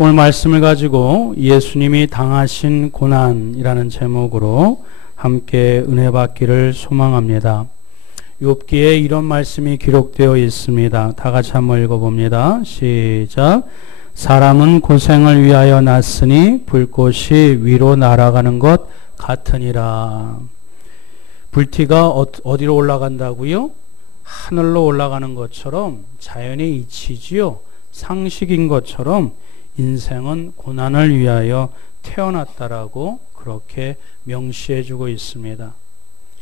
오늘 말씀을 가지고 예수님이 당하신 고난이라는 제목으로 함께 은혜 받기를 소망합니다. 욥기에 이런 말씀이 기록되어 있습니다. 다 같이 한번 읽어봅니다. 시작. 사람은 고생을 위하여 났으니 불꽃이 위로 날아가는 것 같으니라. 불티가 어디로 올라간다고요? 하늘로 올라가는 것처럼 자연의 이치지요. 상식인 것처럼 인생은 고난을 위하여 태어났다라고 그렇게 명시해주고 있습니다.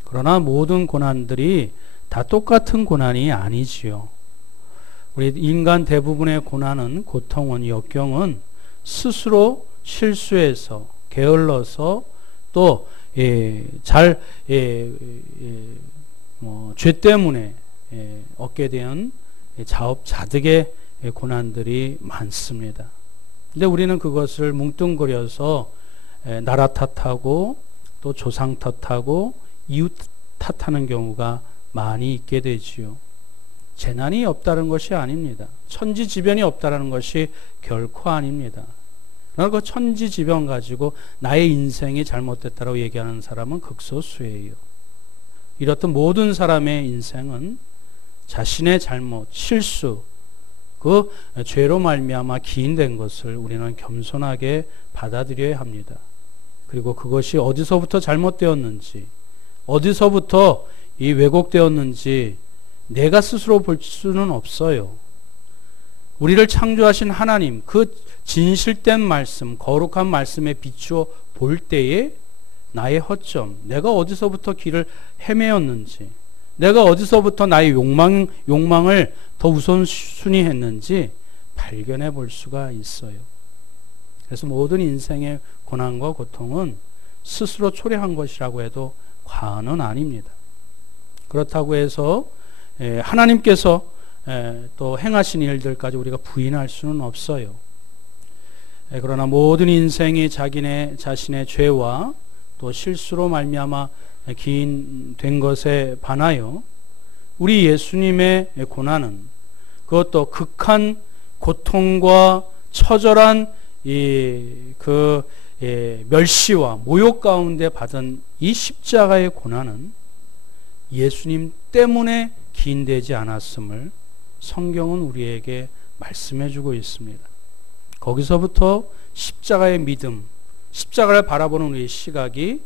그러나 모든 고난들이 다 똑같은 고난이 아니지요. 우리 인간 대부분의 고난은, 고통은, 역경은 스스로 실수해서 게을러서 또 죄 때문에 얻게 된 자업자득의 고난들이 많습니다. 근데 우리는 그것을 뭉뚱그려서 나라 탓하고 또 조상 탓하고 이웃 탓하는 경우가 많이 있게 되지요. 재난이 없다는 것이 아닙니다. 천지지변이 없다는 것이 결코 아닙니다. 그러나 그 천지지변 가지고 나의 인생이 잘못됐다고 얘기하는 사람은 극소수예요. 이렇듯 모든 사람의 인생은 자신의 잘못, 실수, 그 죄로 말미암아 기인된 것을 우리는 겸손하게 받아들여야 합니다. 그리고 그것이 어디서부터 잘못되었는지, 어디서부터 이 왜곡되었는지 내가 스스로 볼 수는 없어요. 우리를 창조하신 하나님, 그 진실된 말씀, 거룩한 말씀에 비추어 볼 때에 나의 허점, 내가 어디서부터 길을 헤매었는지, 내가 어디서부터 나의 욕망을 더 우선순위 했는지 발견해 볼 수가 있어요. 그래서 모든 인생의 고난과 고통은 스스로 초래한 것이라고 해도 과언은 아닙니다. 그렇다고 해서 하나님께서 또 행하신 일들까지 우리가 부인할 수는 없어요. 그러나 모든 인생이 자신의 죄와 또 실수로 말미암아 기인된 것에 반하여 우리 예수님의 고난은, 그것도 극한 고통과 처절한 멸시와 모욕 가운데 받은 이 십자가의 고난은 예수님 때문에 기인되지 않았음을 성경은 우리에게 말씀해 주고 있습니다. 거기서부터 십자가의 믿음, 십자가를 바라보는 우리의 시각이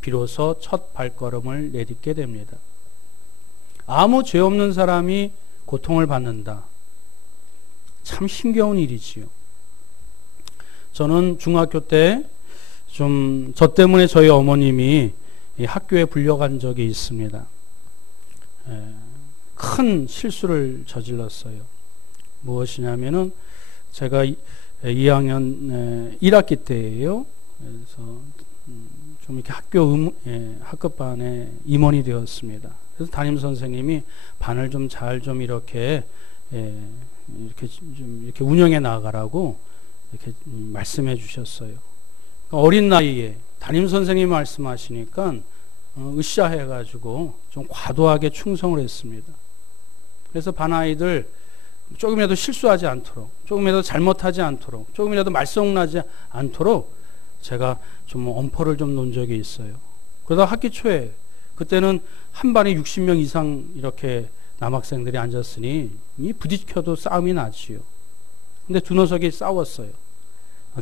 비로소 첫 발걸음을 내딛게 됩니다. 아무 죄 없는 사람이 고통을 받는다. 참 힘겨운 일이지요. 저는 중학교 때 저 때문에 저희 어머님이 학교에 불려간 적이 있습니다. 큰 실수를 저질렀어요. 무엇이냐면은 제가 2학년 1학기 때예요. 그래서 좀 이렇게 학급반에 임원이 되었습니다. 그래서 담임 선생님이 반을 좀 잘 이렇게 운영해 나가라고 이렇게 말씀해 주셨어요. 그러니까 어린 나이에 담임 선생님이 말씀하시니까 으쌰해가지고 좀 과도하게 충성을 했습니다. 그래서 반 아이들 조금이라도 실수하지 않도록, 조금이라도 잘못하지 않도록, 조금이라도 말썽나지 않도록 제가 좀 엄포를 좀 놓은 적이 있어요. 그러다 학기 초에, 그때는 한 반에 60명 이상 이렇게 남학생들이 앉았으니 부딪혀도 싸움이 나지요. 근데 두 녀석이 싸웠어요.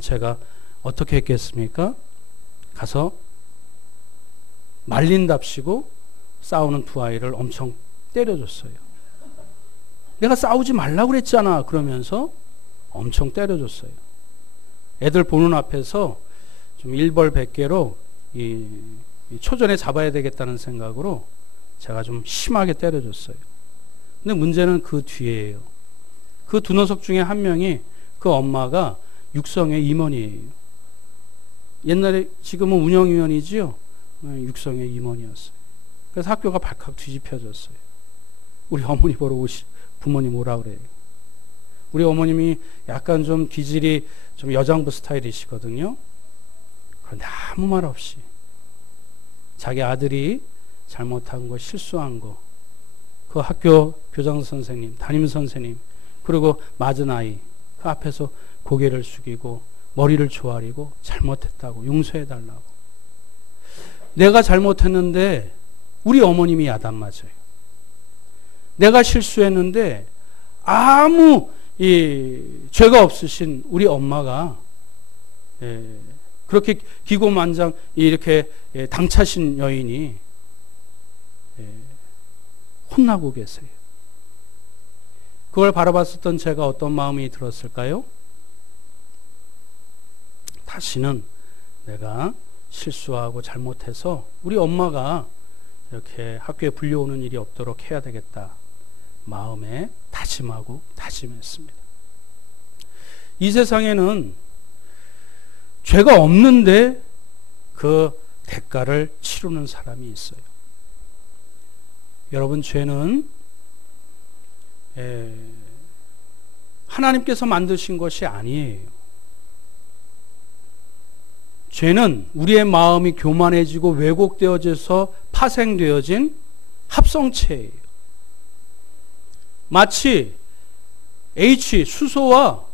제가 어떻게 했겠습니까? 가서 말린답시고 싸우는 두 아이를 엄청 때려줬어요. 내가 싸우지 말라고 그랬잖아 그러면서 엄청 때려줬어요. 애들 보는 앞에서 좀 일벌백계로 이 초전에 잡아야 되겠다는 생각으로 제가 좀 심하게 때려줬어요. 근데 문제는 그 뒤에예요. 그 두 녀석 중에 한 명이 그 엄마가 육성의 임원이에요. 옛날에, 지금은 운영위원이지요. 육성의 임원이었어요. 그래서 학교가 발칵 뒤집혀졌어요. 우리 어머니 보러 부모님 오라 그래요. 우리 어머님이 약간 좀 기질이 좀 여장부 스타일이시거든요. 그런데 아무 말 없이 자기 아들이 잘못한 거, 실수한 거, 그 학교 교장 선생님, 담임 선생님, 그리고 맞은 아이 그 앞에서 고개를 숙이고 머리를 조아리고 잘못했다고 용서해달라고. 내가 잘못했는데 우리 어머님이 야단 맞아요. 내가 실수했는데 아무 죄가 없으신 우리 엄마가 그렇게 기고만장 이렇게 당차신 여인이 혼나고 계세요. 그걸 바라봤었던 제가 어떤 마음이 들었을까요? 다시는 내가 실수하고 잘못해서 우리 엄마가 이렇게 학교에 불려오는 일이 없도록 해야 되겠다. 마음에 다짐하고 다짐했습니다. 이 세상에는 죄가 없는데 그 대가를 치르는 사람이 있어요. 여러분, 죄는 하나님께서 만드신 것이 아니에요. 죄는 우리의 마음이 교만해지고 왜곡되어져서 파생되어진 합성체예요. 마치 H, 수소와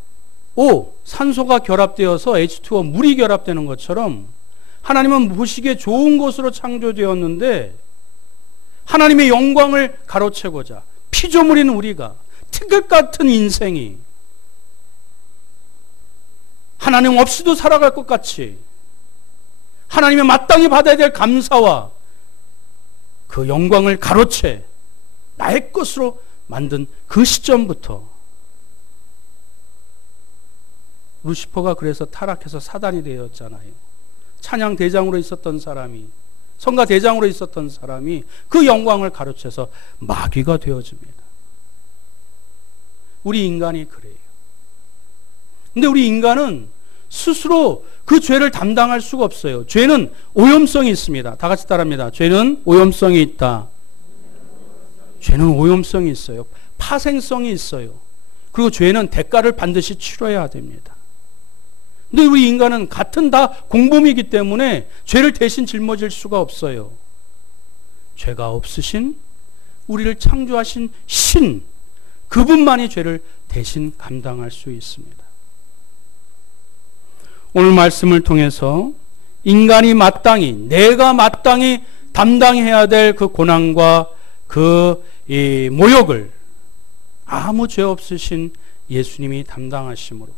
O, 산소가 결합되어서 H2O, 물이 결합되는 것처럼 하나님은 보시기에 좋은 것으로 창조되었는데 하나님의 영광을 가로채고자 피조물인 우리가 티끌 같은 인생이 하나님 없이도 살아갈 것 같이 하나님의 마땅히 받아야 될 감사와 그 영광을 가로채 나의 것으로 만든 그 시점부터 루시퍼가 그래서 타락해서 사단이 되었잖아요. 찬양 대장으로 있었던 사람이, 성가 대장으로 있었던 사람이 그 영광을 가로채서 마귀가 되어집니다. 우리 인간이 그래요. 근데 우리 인간은 스스로 그 죄를 담당할 수가 없어요. 죄는 오염성이 있습니다. 다 같이 따라합니다. 죄는 오염성이 있다. 죄는 오염성이 있어요. 파생성이 있어요. 그리고 죄는 대가를 반드시 치러야 됩니다. 근데 우리 인간은 같은 다 공범이기 때문에 죄를 대신 짊어질 수가 없어요. 죄가 없으신 우리를 창조하신 신, 그분만이 죄를 대신 감당할 수 있습니다. 오늘 말씀을 통해서 인간이 마땅히, 내가 마땅히 담당해야 될 그 고난과 그 모욕을 아무 죄 없으신 예수님이 담당하심으로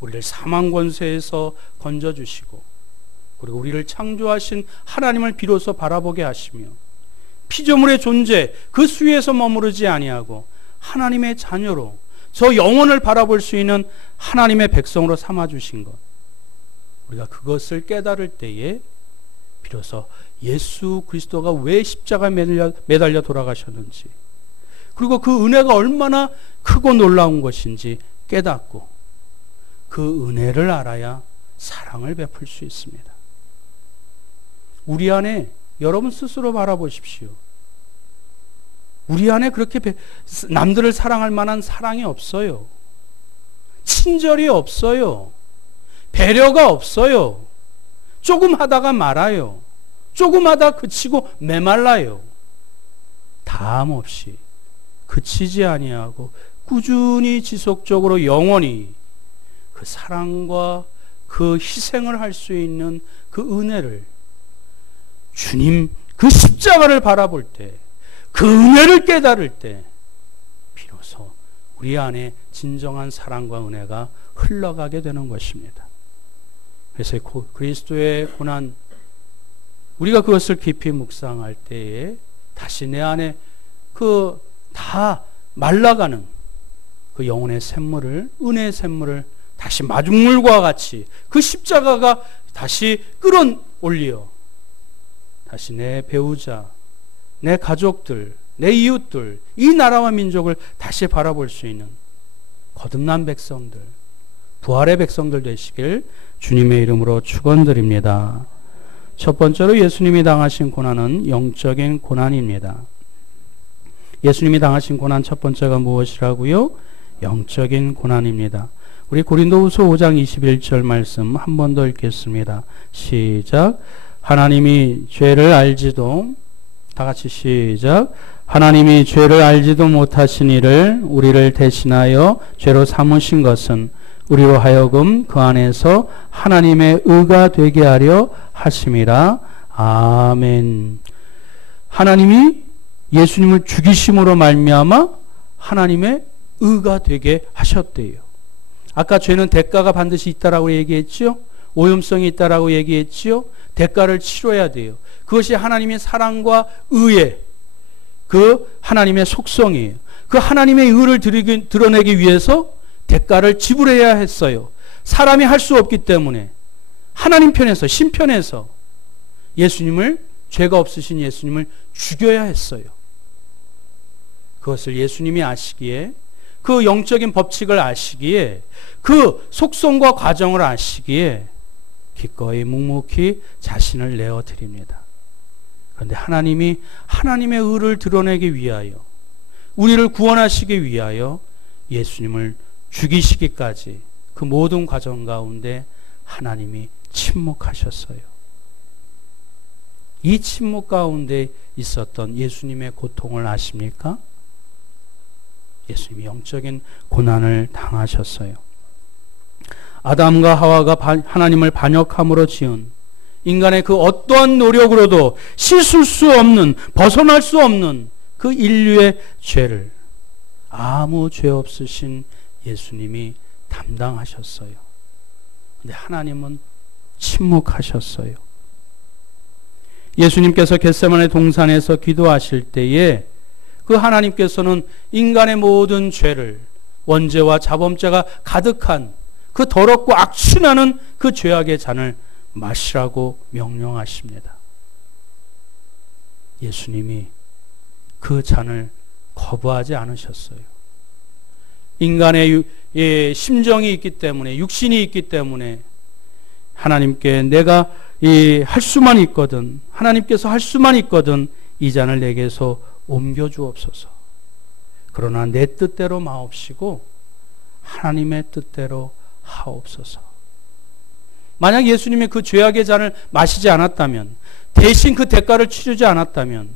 우리를 사망 권세에서 건져주시고, 그리고 우리를 창조하신 하나님을 비로소 바라보게 하시며, 피조물의 존재 그 수위에서 머무르지 아니하고 하나님의 자녀로 저 영혼을 바라볼 수 있는 하나님의 백성으로 삼아주신 것, 우리가 그것을 깨달을 때에 비로소 예수 그리스도가 왜 십자가에 매달려 돌아가셨는지, 그리고 그 은혜가 얼마나 크고 놀라운 것인지 깨닫고 그 은혜를 알아야 사랑을 베풀 수 있습니다. 우리 안에 여러분 스스로 바라보십시오. 우리 안에 그렇게 남들을 사랑할 만한 사랑이 없어요. 친절이 없어요. 배려가 없어요. 조금 하다가 말아요. 조금 하다 그치고 메말라요. 다함 없이 그치지 아니하고 꾸준히 지속적으로 영원히 그 사랑과 그 희생을 할 수 있는 그 은혜를, 주님 그 십자가를 바라볼 때, 그 은혜를 깨달을 때 비로소 우리 안에 진정한 사랑과 은혜가 흘러가게 되는 것입니다. 그래서 그리스도의 고난, 우리가 그것을 깊이 묵상할 때에 다시 내 안에 그 다 말라가는 그 영혼의 샘물을, 은혜의 샘물을 다시 마중물과 같이 그 십자가가 다시 끌어올려 다시 내 배우자, 내 가족들, 내 이웃들, 이 나라와 민족을 다시 바라볼 수 있는 거듭난 백성들, 부활의 백성들 되시길 주님의 이름으로 축원드립니다. 첫 번째로 예수님이 당하신 고난은 영적인 고난입니다. 예수님이 당하신 고난 첫 번째가 무엇이라고요? 영적인 고난입니다. 우리 고린도후서 5장 21절 말씀 한 번 더 읽겠습니다. 시작. 하나님이 죄를 알지도, 다 같이 시작. 하나님이 죄를 알지도 못하신 이를 우리를 대신하여 죄로 삼으신 것은 우리로 하여금 그 안에서 하나님의 의가 되게 하려 하심이라. 아멘. 하나님이 예수님을 죽이심으로 말미암아 하나님의 의가 되게 하셨대요. 아까 죄는 대가가 반드시 있다라고 얘기했지요. 오염성이 있다라고 얘기했지요. 대가를 치러야 돼요. 그것이 하나님의 사랑과 의의 그 하나님의 속성이에요. 그 하나님의 의를 드러내기 위해서 대가를 지불해야 했어요. 사람이 할 수 없기 때문에 하나님 편에서, 신편에서 예수님을, 죄가 없으신 예수님을 죽여야 했어요. 그것을 예수님이 아시기에, 그 영적인 법칙을 아시기에, 그 속성과 과정을 아시기에 기꺼이 묵묵히 자신을 내어드립니다. 그런데 하나님이 하나님의 의를 드러내기 위하여, 우리를 구원하시기 위하여 예수님을 죽이시기까지 그 모든 과정 가운데 하나님이 침묵하셨어요. 이 침묵 가운데 있었던 예수님의 고통을 아십니까? 예수님이 영적인 고난을 당하셨어요. 아담과 하와가 하나님을 반역함으로 지은 인간의 그 어떠한 노력으로도 씻을 수 없는, 벗어날 수 없는 그 인류의 죄를 아무 죄 없으신 예수님이 담당하셨어요. 근데 하나님은 침묵하셨어요. 예수님께서 겟세마네 동산에서 기도하실 때에 그 하나님께서는 인간의 모든 죄를, 원죄와 자범죄가 가득한 그 더럽고 악취나는 그 죄악의 잔을 마시라고 명령하십니다. 예수님이 그 잔을 거부하지 않으셨어요. 인간의 심정이 있기 때문에, 육신이 있기 때문에 하나님께 내가 할 수만 있거든, 하나님께서 할 수만 있거든 이 잔을 내게서 옮겨주옵소서. 그러나 내 뜻대로 마옵시고 하나님의 뜻대로 하옵소서. 만약 예수님이 그 죄악의 잔을 마시지 않았다면, 대신 그 대가를 치르지 않았다면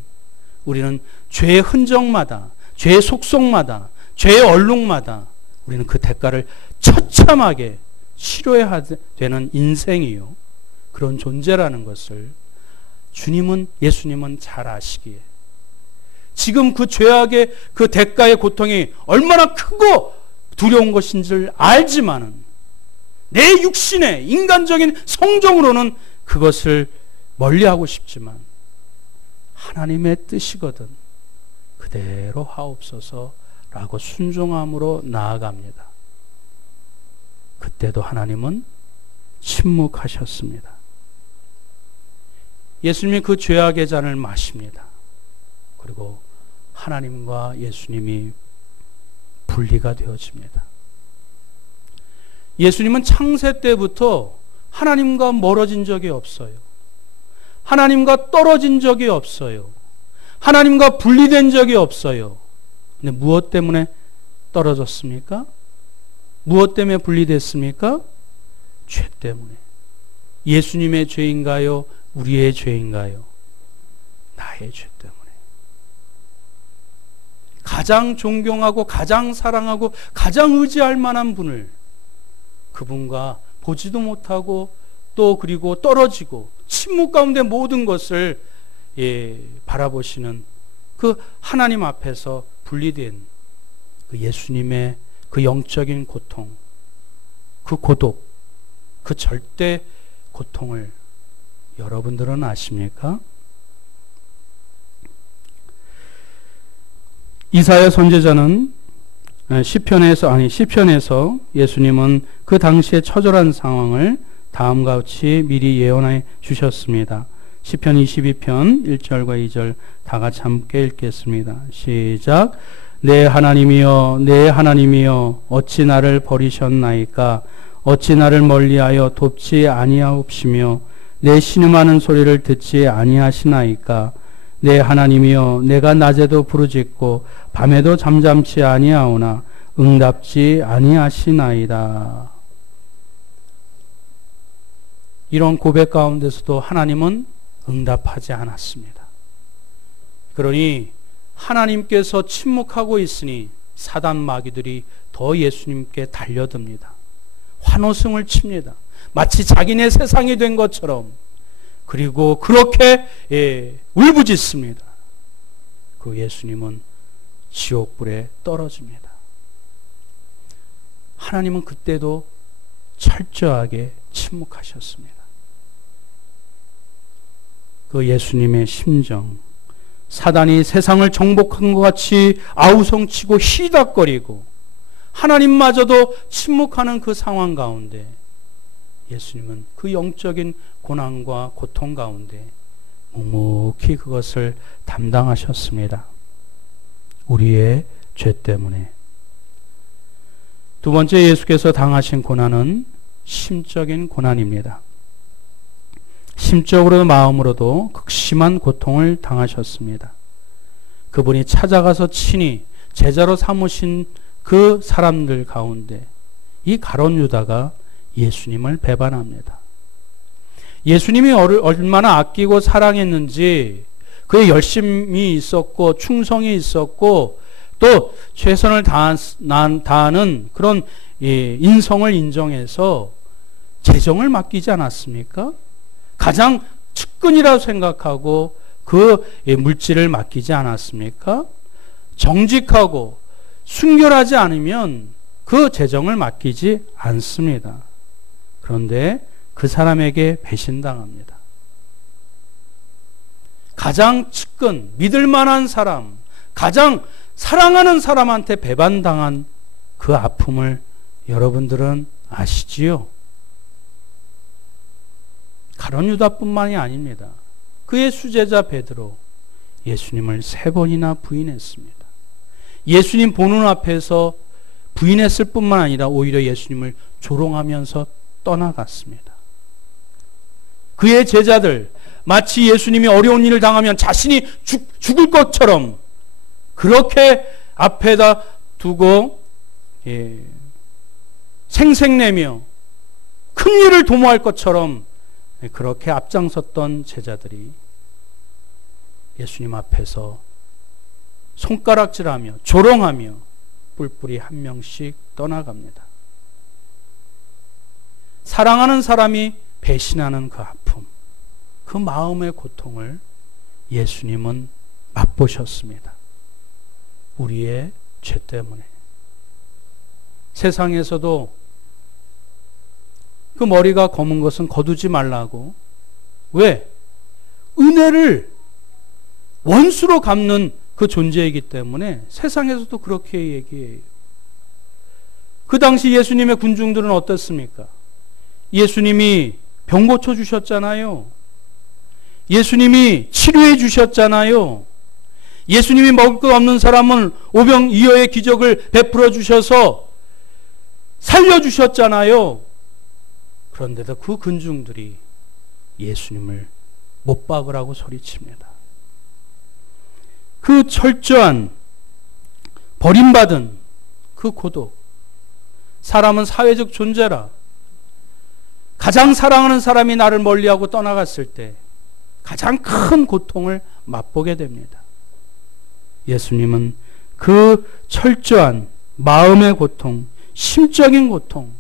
우리는 죄의 흔적마다, 죄의 속성마다, 죄의 얼룩마다 우리는 그 대가를 처참하게 치러야 되는 인생이요, 그런 존재라는 것을 주님은, 예수님은 잘 아시기에 지금 그 죄악의 그 대가의 고통이 얼마나 크고 두려운 것인지를 알지만은 내 육신의 인간적인 성정으로는 그것을 멀리하고 싶지만 하나님의 뜻이거든 그대로 하옵소서라고 순종함으로 나아갑니다. 그때도 하나님은 침묵하셨습니다. 예수님이 그 죄악의 잔을 마십니다. 그리고 하나님과 예수님이 분리가 되어집니다. 예수님은 창세 때부터 하나님과 멀어진 적이 없어요. 하나님과 떨어진 적이 없어요. 하나님과 분리된 적이 없어요. 근데 무엇 때문에 떨어졌습니까? 무엇 때문에 분리됐습니까? 죄 때문에. 예수님의 죄인가요? 우리의 죄인가요? 나의 죄 때문에. 가장 존경하고 가장 사랑하고 가장 의지할 만한 분을, 그분과 보지도 못하고 또 그리고 떨어지고 침묵 가운데 모든 것을 바라보시는 그 하나님 앞에서 분리된 그 예수님의 그 영적인 고통, 그 고독, 그 절대 고통을 여러분들은 아십니까? 이사야 선지자는 시편에서 예수님은 그 당시의 처절한 상황을 다음과 같이 미리 예언해 주셨습니다. 시편 22편 1절과 2절 다 같이 함께 읽겠습니다. 시작. 내 하나님이여, 내 하나님이여, 어찌 나를 버리셨나이까? 어찌 나를 멀리하여 돕지 아니하옵시며 내 신음하는 소리를 듣지 아니하시나이까? 내 하나님이여, 내가 낮에도 부르짖고 밤에도 잠잠치 아니하오나 응답지 아니하시나이다. 이런 고백 가운데서도 하나님은 응답하지 않았습니다. 그러니 하나님께서 침묵하고 있으니 사단 마귀들이 더 예수님께 달려듭니다. 환호성을 칩니다. 마치 자기네 세상이 된 것처럼. 그리고 그렇게 울부짖습니다. 그 예수님은 지옥불에 떨어집니다. 하나님은 그때도 철저하게 침묵하셨습니다. 그 예수님의 심정, 사단이 세상을 정복한 것 같이 아우성치고 희닥거리고 하나님마저도 침묵하는 그 상황 가운데 예수님은 그 영적인 고난과 고통 가운데 묵묵히 그것을 담당하셨습니다. 우리의 죄 때문에. 두 번째 예수께서 당하신 고난은 심적인 고난입니다. 심적으로도 마음으로도 극심한 고통을 당하셨습니다. 그분이 찾아가서 친히 제자로 삼으신 그 사람들 가운데 이 가룟 유다가 예수님을 배반합니다. 예수님이 얼마나 아끼고 사랑했는지 그의 열심이 있었고 충성이 있었고 또 최선을 다하는 그런 인성을 인정해서 재정을 맡기지 않았습니까? 가장 측근이라고 생각하고 그 물질을 맡기지 않았습니까? 정직하고 순결하지 않으면 그 재정을 맡기지 않습니다. 그런데 그 사람에게 배신당합니다. 가장 측근, 믿을 만한 사람, 가장 사랑하는 사람한테 배반당한 그 아픔을 여러분들은 아시지요? 가룟 유다뿐만이 아닙니다. 그의 수제자 베드로 예수님을 3번이나 부인했습니다. 예수님 보는 앞에서 부인했을 뿐만 아니라 오히려 예수님을 조롱하면서 떠나갔습니다. 그의 제자들 마치 예수님이 어려운 일을 당하면 자신이 죽을 것처럼 그렇게 앞에다 두고 생색내며 큰 일을 도모할 것처럼 그렇게 앞장섰던 제자들이 예수님 앞에서 손가락질하며 조롱하며 뿔뿔이 한 명씩 떠나갑니다. 사랑하는 사람이 배신하는 그 아픔, 그 마음의 고통을 예수님은 맛보셨습니다. 우리의 죄 때문에. 세상에서도 그 머리가 검은 것은 거두지 말라고. 왜? 은혜를 원수로 갚는 그 존재이기 때문에 세상에서도 그렇게 얘기해요. 그 당시 예수님의 군중들은 어떻습니까? 예수님이 병 고쳐주셨잖아요. 예수님이 치료해 주셨잖아요. 예수님이 먹을 것 없는 사람은 오병이어의 기적을 베풀어 주셔서 살려주셨잖아요. 그런데도 그 군중들이 예수님을 못 박으라고 소리칩니다. 그 철저한 버림받은 그 고독. 사람은 사회적 존재라. 가장 사랑하는 사람이 나를 멀리하고 떠나갔을 때 가장 큰 고통을 맛보게 됩니다. 예수님은 그 철저한 마음의 고통, 심적인 고통,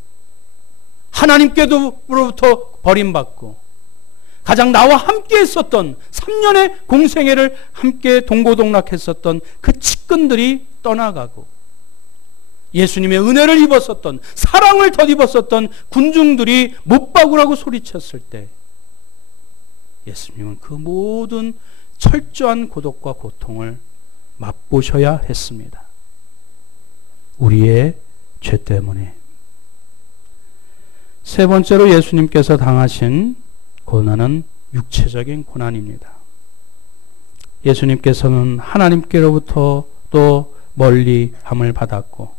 하나님께로부터 버림받고 가장 나와 함께 했었던 3년의 공생애를 함께 동고동락했었던 그 측근들이 떠나가고 예수님의 은혜를 입었었던, 사랑을 덧입었었던 군중들이 못 박으라고 소리쳤을 때 예수님은 그 모든 철저한 고독과 고통을 맛보셔야 했습니다. 우리의 죄 때문에. 세 번째로 예수님께서 당하신 고난은 육체적인 고난입니다. 예수님께서는 하나님께로부터 또 멀리함을 받았고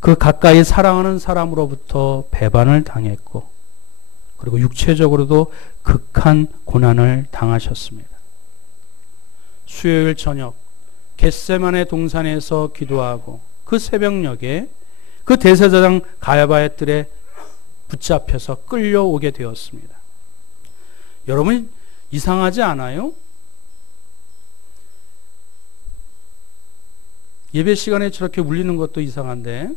그 가까이 사랑하는 사람으로부터 배반을 당했고 그리고 육체적으로도 극한 고난을 당하셨습니다. 수요일 저녁 겟세마네 동산에서 기도하고 그 새벽녘에 그 대제사장 가야바의 뜰에 붙잡혀서 끌려오게 되었습니다. 여러분 이상하지 않아요? 예배 시간에 저렇게 울리는 것도 이상한데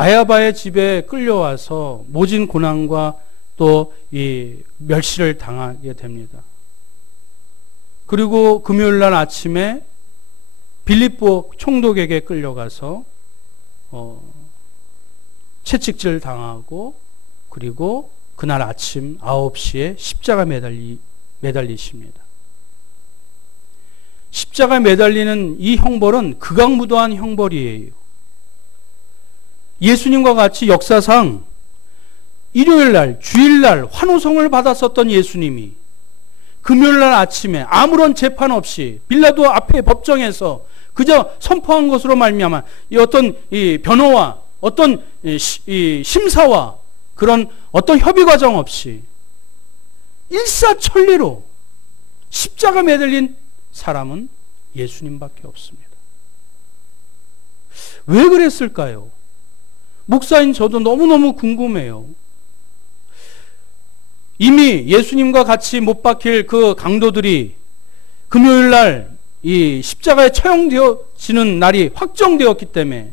가야바의 집에 끌려와서 모진 고난과 또 이 멸시를 당하게 됩니다. 그리고 금요일 날 아침에 빌립보 총독에게 끌려가서 채찍질 당하고, 그리고 그날 아침 9시에 십자가 매달리십니다. 십자가 매달리는 이 형벌은 극악무도한 형벌이에요. 예수님과 같이 역사상 일요일날, 주일날 환호성을 받았었던 예수님이 금요일날 아침에 아무런 재판 없이 빌라도 앞에 법정에서 그저 선포한 것으로 말미암아 이 어떤 이 변호와 어떤 이 심사와 그런 어떤 협의 과정 없이 일사천리로 십자가 매달린 사람은 예수님밖에 없습니다. 왜 그랬을까요? 목사인 저도 너무너무 궁금해요. 이미 예수님과 같이 못 박힐 그 강도들이 금요일 날 이 십자가에 처형되어지는 날이 확정되었기 때문에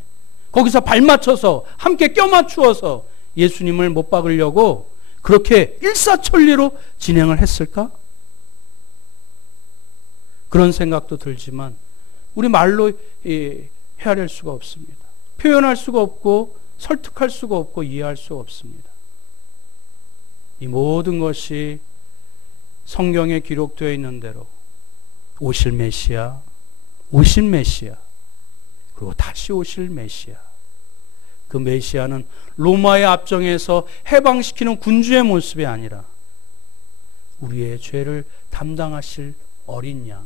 거기서 발맞춰서 함께 껴맞추어서 예수님을 못 박으려고 그렇게 일사천리로 진행을 했을까? 그런 생각도 들지만 우리 말로 헤아릴 수가 없습니다. 표현할 수가 없고 설득할 수가 없고 이해할 수가 없습니다. 이 모든 것이 성경에 기록되어 있는 대로 오실 메시아, 오신 메시아, 그리고 다시 오실 메시아. 그 메시아는 로마의 압정에서 해방시키는 군주의 모습이 아니라 우리의 죄를 담당하실 어린 양,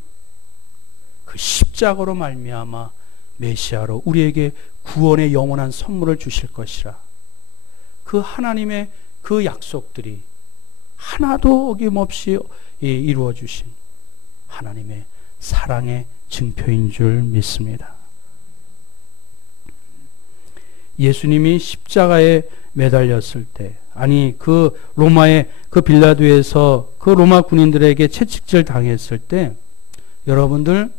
그 십자가로 말미암아 메시아로 우리에게 구원의 영원한 선물을 주실 것이라. 그 하나님의 그 약속들이 하나도 어김없이 이루어 주신 하나님의 사랑의 증표인 줄 믿습니다. 예수님이 십자가에 매달렸을 때, 아니 그 로마의 그 빌라도에서 그 로마 군인들에게 채찍질 당했을 때, 여러분들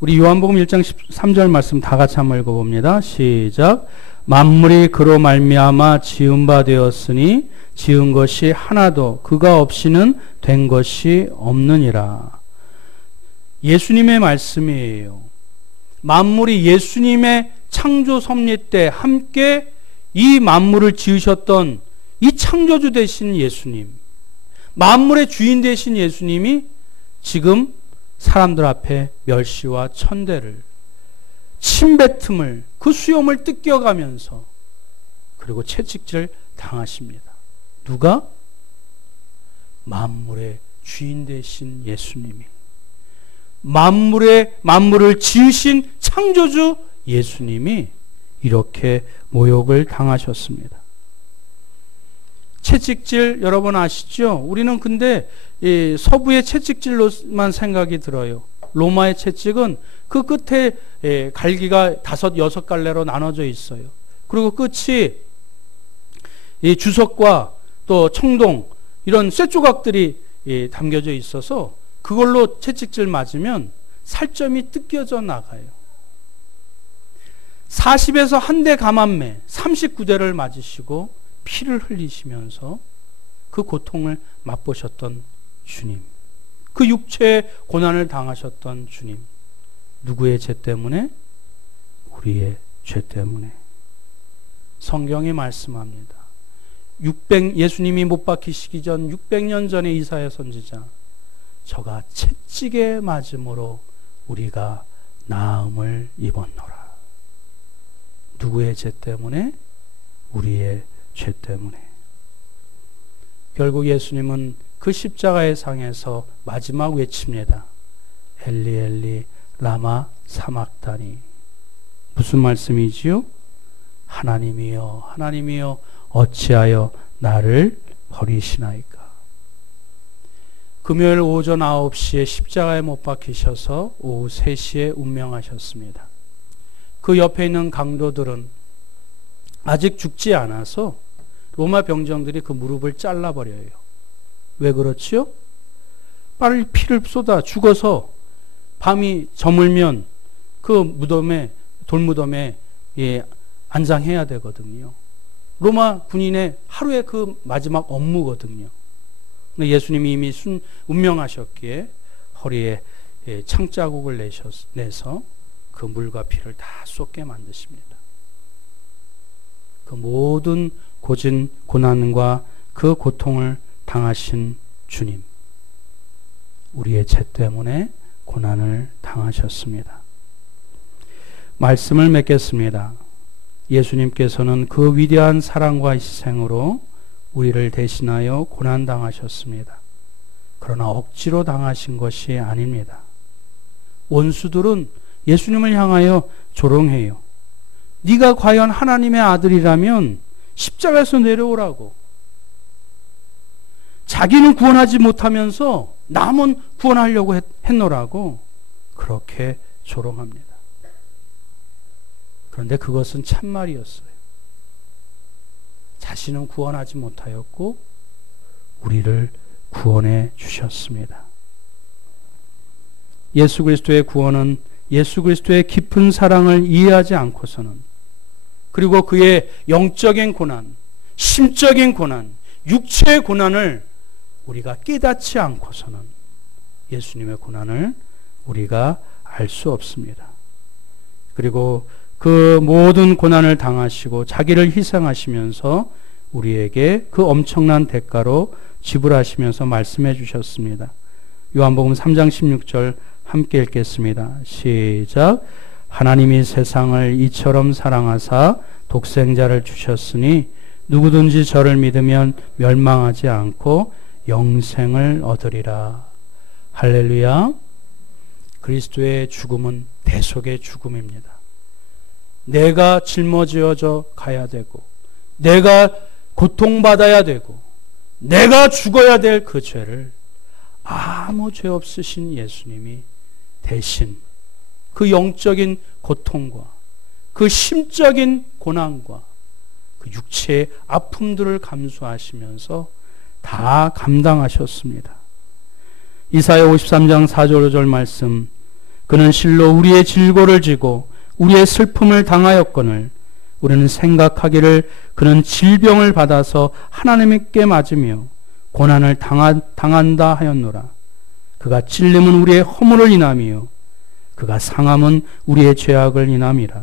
우리 요한복음 1장 13절 말씀 다 같이 한번 읽어봅니다. 시작. 만물이 그로 말미암아 지은 바 되었으니 지은 것이 하나도 그가 없이는 된 것이 없느니라. 예수님의 말씀이에요. 만물이 예수님의 창조 섭리 때 함께 이 만물을 지으셨던 이 창조주 되신 예수님, 만물의 주인 되신 예수님이 지금 사람들 앞에 멸시와 천대를, 침뱉음을, 그 수염을 뜯겨가면서 그리고 채찍질 당하십니다. 누가? 만물의 주인 되신 예수님이, 만물을 지으신 창조주 예수님이 이렇게 모욕을 당하셨습니다. 채찍질 여러분 아시죠? 우리는 근데 이 서부의 채찍질로만 생각이 들어요. 로마의 채찍은 그 끝에 갈기가 5, 6갈래로 나눠져 있어요. 그리고 끝이 이 주석과 또 청동 이런 쇠조각들이 담겨져 있어서 그걸로 채찍질 맞으면 살점이 뜯겨져 나가요. 40에서 한 대 감한매 39대를 맞으시고 피를 흘리시면서 그 고통을 맛보셨던 주님, 그 육체의 고난을 당하셨던 주님, 누구의 죄 때문에? 우리의 죄 때문에. 성경이 말씀합니다. 예수님이 못 박히시기 전 600년 전에 이사야 선지자, 저가 채찍에 맞음으로 우리가 나음을 입었노라. 누구의 죄 때문에? 우리의 죄 때문에. 결국 예수님은 그 십자가의 상에서 마지막 외칩니다. 엘리 엘리 라마 사막다니. 무슨 말씀이지요? 하나님이여 하나님이여 어찌하여 나를 버리시나이까. 금요일 오전 9시에 십자가에 못 박히셔서 오후 3시에 운명하셨습니다. 그 옆에 있는 강도들은 아직 죽지 않아서 로마 병정들이 그 무릎을 잘라버려요. 왜 그렇지요? 빨리 피를 쏟아 죽어서 밤이 저물면 그 무덤에, 돌무덤에 안장해야 되거든요. 로마 군인의 하루의 그 마지막 업무거든요. 근데 예수님이 이미 운명하셨기에 허리에 창자국을 내서 그 물과 피를 다 쏟게 만드십니다. 그 모든 고진 고난과 그 고통을 당하신 주님, 우리의 죄 때문에 고난을 당하셨습니다. 말씀을 맺겠습니다. 예수님께서는 그 위대한 사랑과 희생으로 우리를 대신하여 고난당하셨습니다. 그러나 억지로 당하신 것이 아닙니다. 원수들은 예수님을 향하여 조롱해요. 네가 과연 하나님의 아들이라면 십자가에서 내려오라고. 자기는 구원하지 못하면서 남은 구원하려고 했노라고 그렇게 조롱합니다. 그런데 그것은 참말이었어요. 자신은 구원하지 못하였고 우리를 구원해 주셨습니다. 예수 그리스도의 구원은 예수 그리스도의 깊은 사랑을 이해하지 않고서는, 그리고 그의 영적인 고난, 심적인 고난, 육체의 고난을 우리가 깨닫지 않고서는 예수님의 고난을 우리가 알 수 없습니다. 그리고 그 모든 고난을 당하시고 자기를 희생하시면서 우리에게 그 엄청난 대가로 지불하시면서 말씀해 주셨습니다. 요한복음 3장 16절 함께 읽겠습니다. 시작. 하나님이 세상을 이처럼 사랑하사 독생자를 주셨으니 누구든지 저를 믿으면 멸망하지 않고 영생을 얻으리라. 할렐루야. 그리스도의 죽음은 대속의 죽음입니다. 내가 짊어지어져 가야 되고, 내가 고통받아야 되고, 내가 죽어야 될 그 죄를 아무 죄 없으신 예수님이 대신 그 영적인 고통과 그 심적인 고난과 그 육체의 아픔들을 감수하시면서 다 감당하셨습니다. 이사야 53장 4절 5절 말씀, 그는 실로 우리의 질고를 지고 우리의 슬픔을 당하였거늘 우리는 생각하기를 그는 질병을 받아서 하나님께 맞으며 고난을 당한다 하였노라. 그가 찔림은 우리의 허물을 인함이요 그가 상함은 우리의 죄악을 인함이라.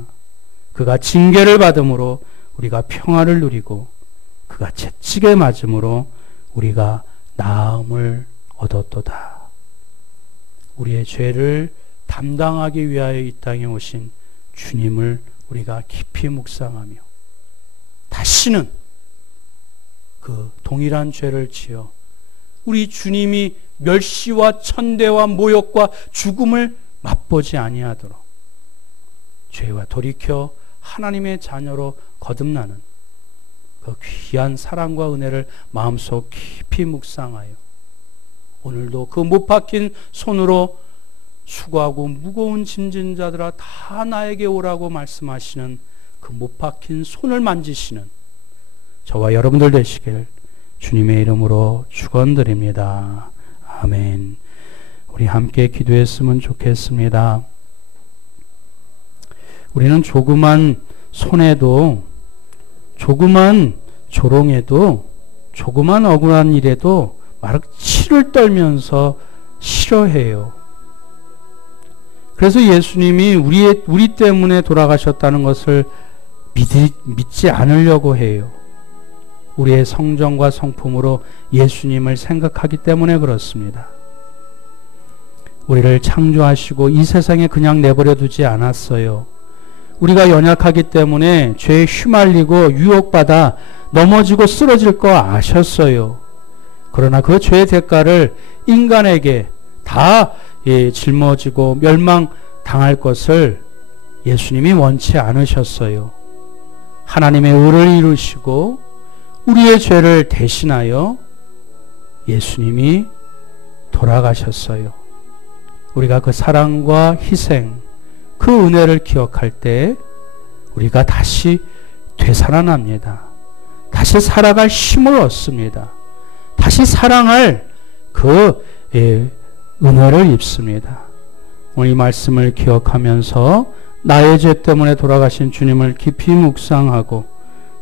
그가 징계를 받음으로 우리가 평화를 누리고 그가 채찍에 맞음으로 우리가 나음을 얻었도다. 우리의 죄를 담당하기 위하여 이 땅에 오신 주님을 우리가 깊이 묵상하며 다시는 그 동일한 죄를 지어 우리 주님이 멸시와 천대와 모욕과 죽음을 맛보지 아니하도록 죄와 돌이켜 하나님의 자녀로 거듭나는 그 귀한 사랑과 은혜를 마음속 깊이 묵상하여 오늘도 그 못 박힌 손으로 수고하고 무거운 짐진 자들아 다 나에게 오라고 말씀하시는 그 못 박힌 손을 만지시는 저와 여러분들 되시길 주님의 이름으로 축원드립니다. 아멘. 우리 함께 기도했으면 좋겠습니다. 우리는 조그만 손해도, 조그만 조롱에도, 조그만 억울한 일에도 막 치를 떨면서 싫어해요. 그래서 예수님이 우리 때문에 돌아가셨다는 것을 믿지 않으려고 해요. 우리의 성정과 성품으로 예수님을 생각하기 때문에 그렇습니다. 우리를 창조하시고 이 세상에 그냥 내버려 두지 않았어요. 우리가 연약하기 때문에 죄에 휘말리고 유혹받아 넘어지고 쓰러질 거 아셨어요. 그러나 그 죄의 대가를 인간에게 다 짊어지고 멸망당할 것을 예수님이 원치 않으셨어요. 하나님의 의를 이루시고 우리의 죄를 대신하여 예수님이 돌아가셨어요. 우리가 그 사랑과 희생, 그 은혜를 기억할 때 우리가 다시 되살아납니다. 다시 살아갈 힘을 얻습니다. 다시 사랑할 그 은혜를 입습니다. 오늘 이 말씀을 기억하면서 나의 죄 때문에 돌아가신 주님을 깊이 묵상하고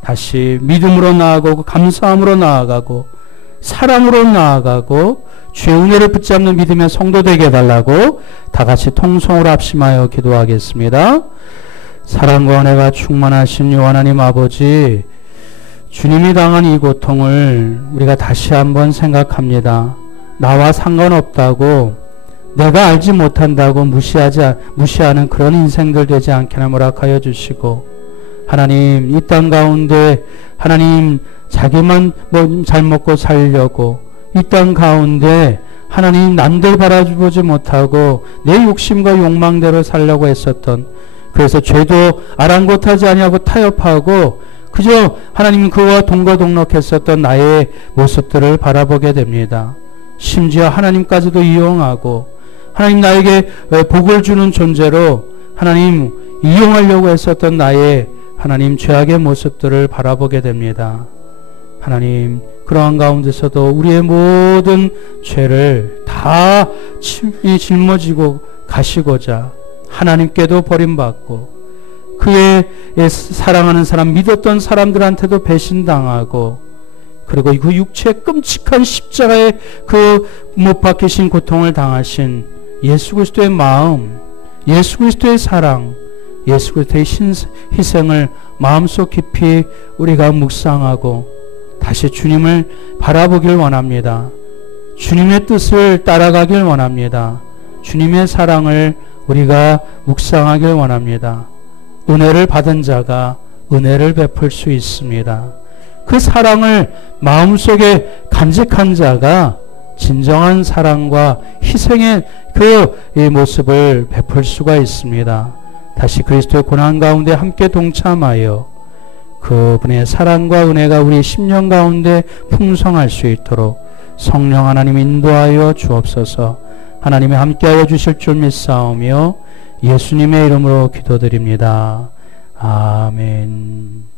다시 믿음으로 나아가고 감사함으로 나아가고 사랑으로 나아가고 주의 은혜를 붙잡는 믿음의 성도 되게 해달라고 다 같이 통성으로 합심하여 기도하겠습니다. 사랑과 은혜가 충만하신 요 하나님 아버지, 주님이 당한 이 고통을 우리가 다시 한번 생각합니다. 나와 상관없다고, 내가 알지 못한다고 무시하는 그런 인생들 되지 않게 허락하여 주시고, 하나님 이 땅 가운데 하나님 자기만 잘 먹고 살려고 이 땅 가운데 하나님 남들 바라보지 못하고 내 욕심과 욕망대로 살려고 했었던, 그래서 죄도 아랑곳하지 아니하고 타협하고 그저 하나님 그와 동거동록했었던 나의 모습들을 바라보게 됩니다. 심지어 하나님까지도 이용하고 하나님 나에게 복을 주는 존재로 하나님 이용하려고 했었던 나의 하나님 죄악의 모습들을 바라보게 됩니다. 하나님 그러한 가운데서도 우리의 모든 죄를 다 짊어지고 가시고자 하나님께도 버림받고 그의 사랑하는 사람, 믿었던 사람들한테도 배신당하고, 그리고 그 육체의 끔찍한 십자가의 그 못 박히신 고통을 당하신 예수 그리스도의 마음, 예수 그리스도의 사랑, 예수 그리스도의 희생을 마음속 깊이 우리가 묵상하고 다시 주님을 바라보길 원합니다. 주님의 뜻을 따라가길 원합니다. 주님의 사랑을 우리가 묵상하길 원합니다. 은혜를 받은 자가 은혜를 베풀 수 있습니다. 그 사랑을 마음속에 간직한 자가 진정한 사랑과 희생의 그 모습을 베풀 수가 있습니다. 다시 그리스도의 고난 가운데 함께 동참하여 그분의 사랑과 은혜가 우리 심령 가운데 풍성할 수 있도록 성령 하나님 인도하여 주옵소서. 하나님이 함께하여 주실 줄 믿사오며 예수님의 이름으로 기도드립니다. 아멘.